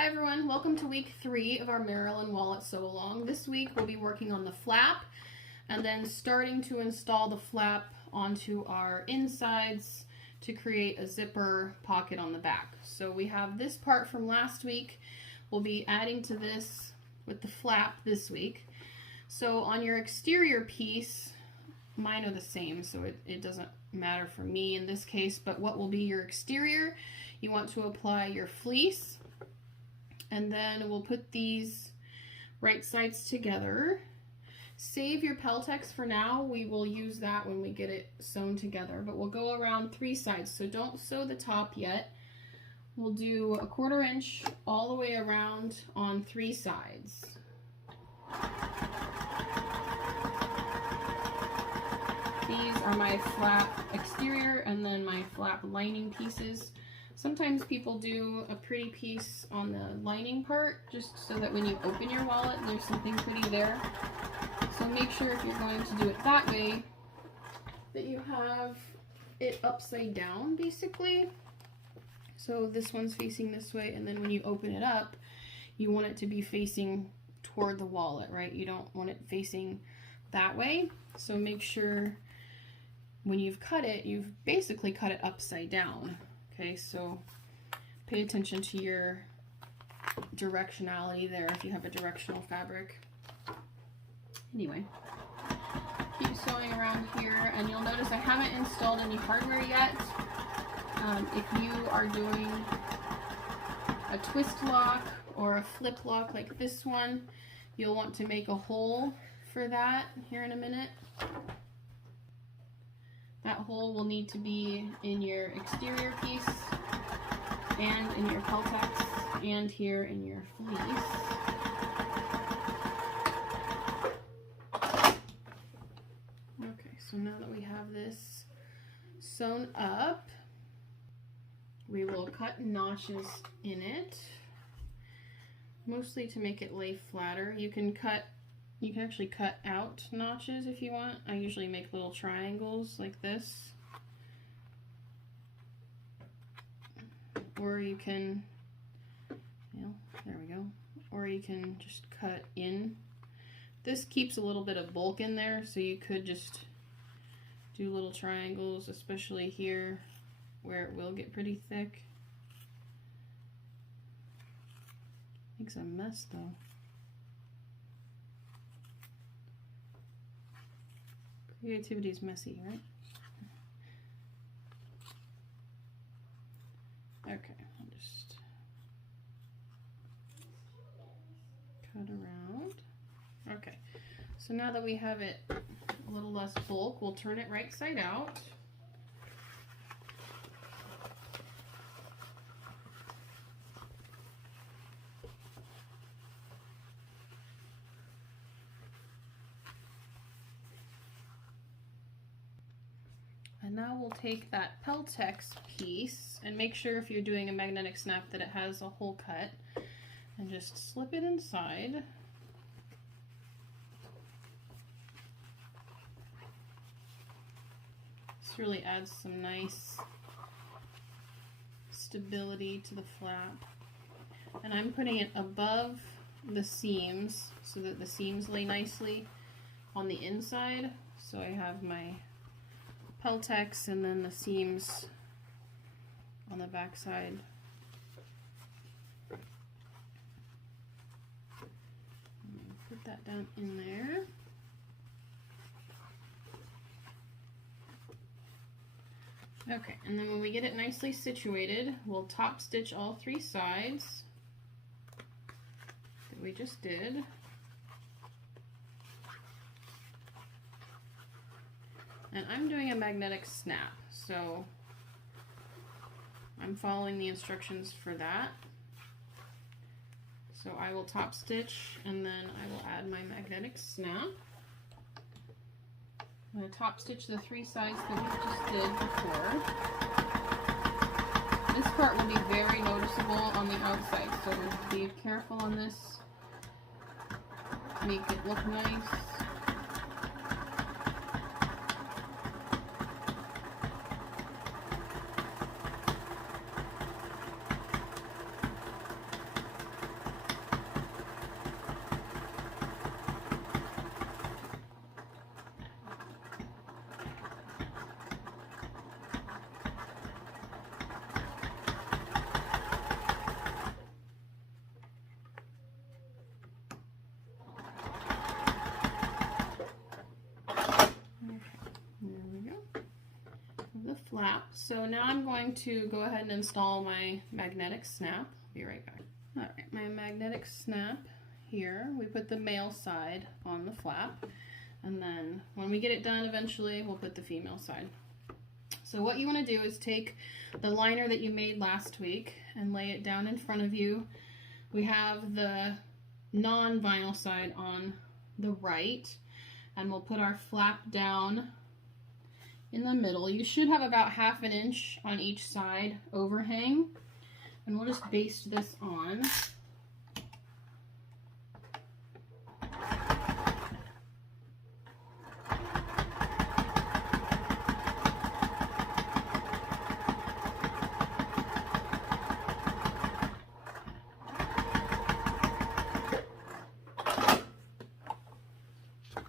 Hi everyone, welcome to week 3 of our Marilyn wallet sew along. This week we'll be working on the flap and then starting to install the flap onto our insides to create a zipper pocket on the back. So we have this part from last week. We'll be adding to this with the flap this week. So on your exterior piece, mine are the same, so it doesn't matter for me in this case, but what will be your exterior, you want to apply your fleece. And then we'll put these right sides together. Save your Peltex for now. We will use that when we get it sewn together, but we'll go around 3 sides. So don't sew the top yet. We'll do 1/4 inch all the way around on 3 sides. These are my flap exterior and then my flap lining pieces. Sometimes people do a pretty piece on the lining part just so that when you open your wallet there's something pretty there. So make sure if you're going to do it that way that you have it upside down basically. So this one's facing this way, and then when you open it up you want it to be facing toward the wallet, right? You don't want it facing that way. So make sure when you've cut it, you've basically cut it upside down. Okay, so pay attention to your directionality there if you have a directional fabric. Anyway, keep sewing around here, and you'll notice I haven't installed any hardware yet. If you are doing a twist lock or a flip lock like this one, you'll want to make a hole for that here in a minute. That hole will need to be in your exterior piece and in your Peltex and here in your fleece. Okay, so now that we have this sewn up, we will cut notches in it, mostly to make it lay flatter. You can actually cut out notches if you want. I usually make little triangles like this. Or you can, there we go. Or you can just cut in. This keeps a little bit of bulk in there, so you could just do little triangles, especially here where it will get pretty thick. Makes a mess though. Creativity is messy, right? Okay, I'll just cut around. Okay, so now that we have it a little less bulk, we'll turn it right side out. And now we'll take that Peltex piece and make sure if you're doing a magnetic snap that it has a hole cut, and just slip it inside. This really adds some nice stability to the flap. And I'm putting it above the seams so that the seams lay nicely on the inside. So I have my Peltex and then the seams on the back side. Put that down in there. Okay, and then when we get it nicely situated, we'll top stitch all 3 sides that we just did. And I'm doing a magnetic snap, so I'm following the instructions for that. So I will top stitch and then I will add my magnetic snap. I'm going to top stitch the 3 sides that we just did before. This part will be very noticeable on the outside, so be careful on this. Make it look nice. So now I'm going to go ahead and install my magnetic snap. Be right back. All right, my magnetic snap here. We put the male side on the flap, and then when we get it done eventually, we'll put the female side. So what you want to do is take the liner that you made last week and lay it down in front of you. We have the non-vinyl side on the right, and we'll put our flap down in the middle. You should have about 1/2 inch on each side overhang, and we'll just baste this on.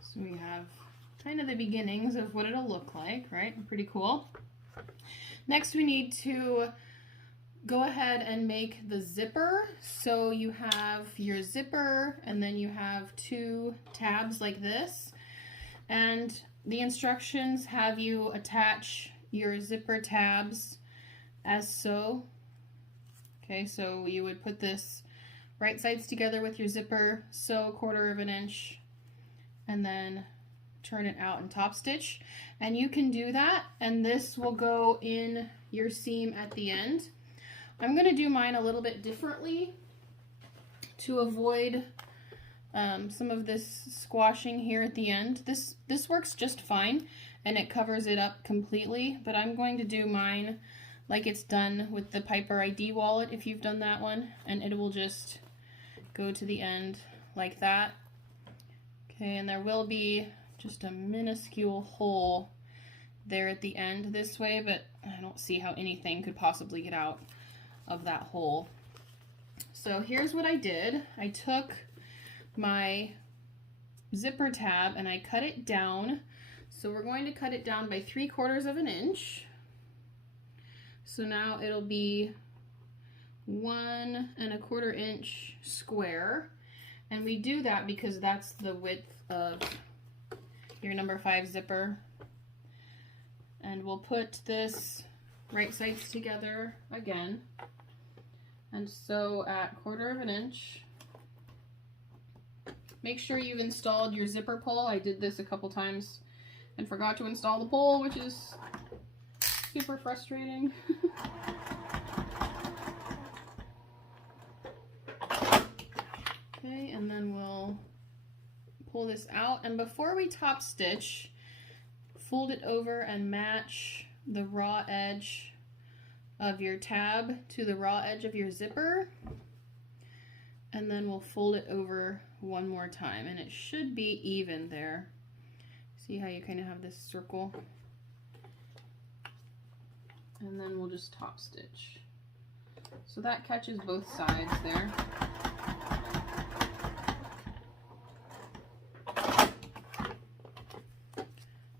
So we have kind of the beginnings of what it'll look like, right? Pretty cool. Next we need to go ahead and make the zipper. So you have your zipper and then you have 2 tabs like this. And the instructions have you attach your zipper tabs as so. Okay, so you would put this right sides together with your zipper, sew 1/4 inch, and then turn it out and top stitch. And you can do that, and this will go in your seam at the end. I'm going to do mine a little bit differently to avoid some of this squashing here at the end. This works just fine, and it covers it up completely, but I'm going to do mine like it's done with the Piper ID wallet, if you've done that one, and it will just go to the end like that. Okay, and there will be just a minuscule hole there at the end this way, but I don't see how anything could possibly get out of that hole. So here's what I did. I took my zipper tab and I cut it down. So we're going to cut it down by 3/4 inch. So now it'll be 1 1/4 inch square. And we do that because that's the width of your number 5 zipper. And we'll put this right sides together again and sew at 1/4 inch. Make sure you've installed your zipper pole. I did this a couple times and forgot to install the pole, which is super frustrating. Okay, and then we'll pull this out, and before we top stitch, fold it over and match the raw edge of your tab to the raw edge of your zipper, and then we'll fold it over one more time, and it should be even there. See how you kind of have this circle? And then we'll just top stitch. So that catches both sides there.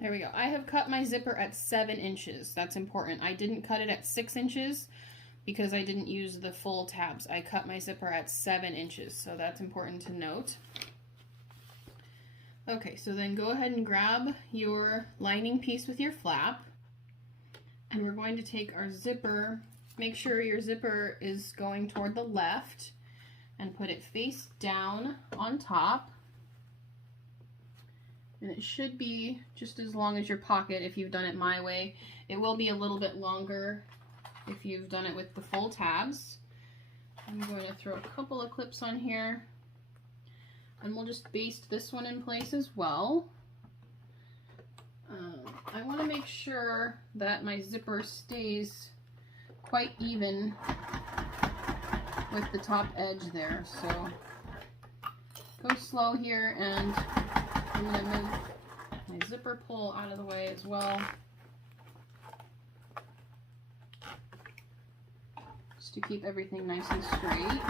There we go. I have cut my zipper at 7 inches. That's important. I didn't cut it at 6 inches because I didn't use the full tabs. I cut my zipper at 7 inches, so that's important to note. Okay, so then go ahead and grab your lining piece with your flap, and we're going to take our zipper. Make sure your zipper is going toward the left, and put it face down on top. And it should be just as long as your pocket if you've done it my way. It will be a little bit longer if you've done it with the full tabs. I'm going to throw a couple of clips on here, and we'll just baste this one in place as well. I want to make sure that my zipper stays quite even with the top edge there, so go slow here, and I'm going to move my zipper pull out of the way as well, just to keep everything nice and straight.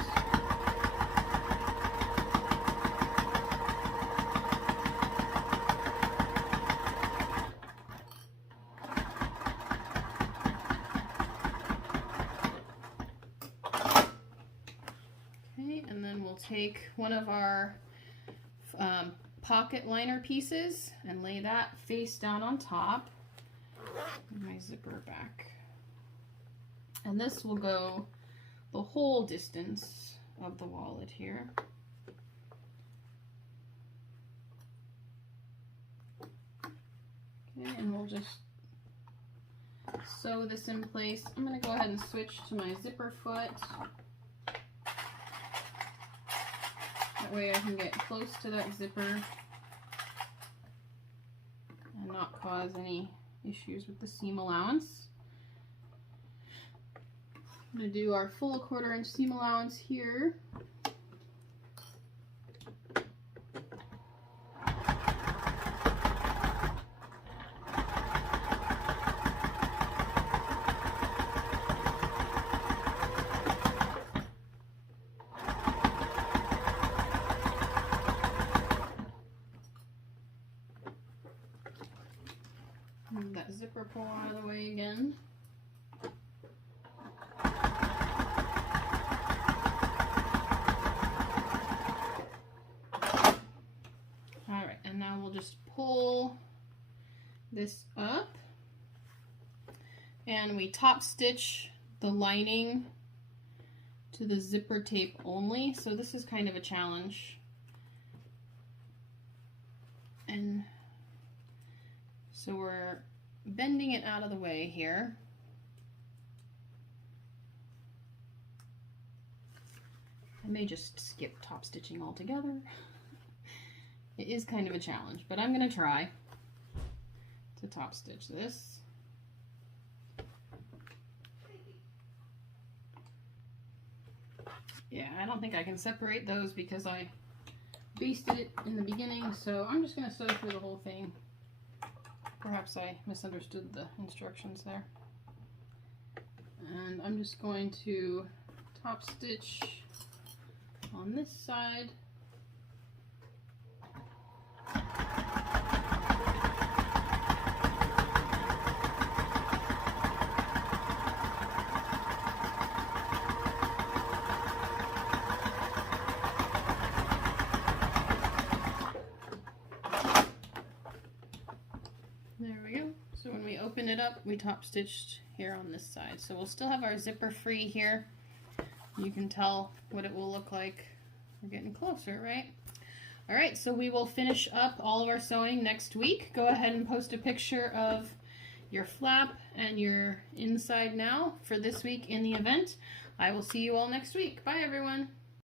Okay, and then we'll take one of our pocket liner pieces and lay that face down on top. Put my zipper back And this will go the whole distance of the wallet here. Okay, and we'll just sew this in place. I'm going to go ahead and switch to my zipper foot. That way I can get close to that zipper and not cause any issues with the seam allowance. I'm going to do our full 1/4 inch seam allowance here. Move that zipper pull out of the way again. Alright, and now we'll just pull this up and we top stitch the lining to the zipper tape only. So this is kind of a challenge. And so we're bending it out of the way here. I may just skip top stitching altogether. It is kind of a challenge, but I'm going to try to top stitch this. Yeah, I don't think I can separate those because I basted it in the beginning, so I'm just going to sew through the whole thing. Perhaps I misunderstood the instructions there. And I'm just going to top stitch on this side. There we go. So when we open it up, we top stitched here on this side. So we'll still have our zipper free here. You can tell what it will look like. We're getting closer, right? All right, so we will finish up all of our sewing next week. Go ahead and post a picture of your flap and your inside now for this week in the event. I will see you all next week. Bye, everyone.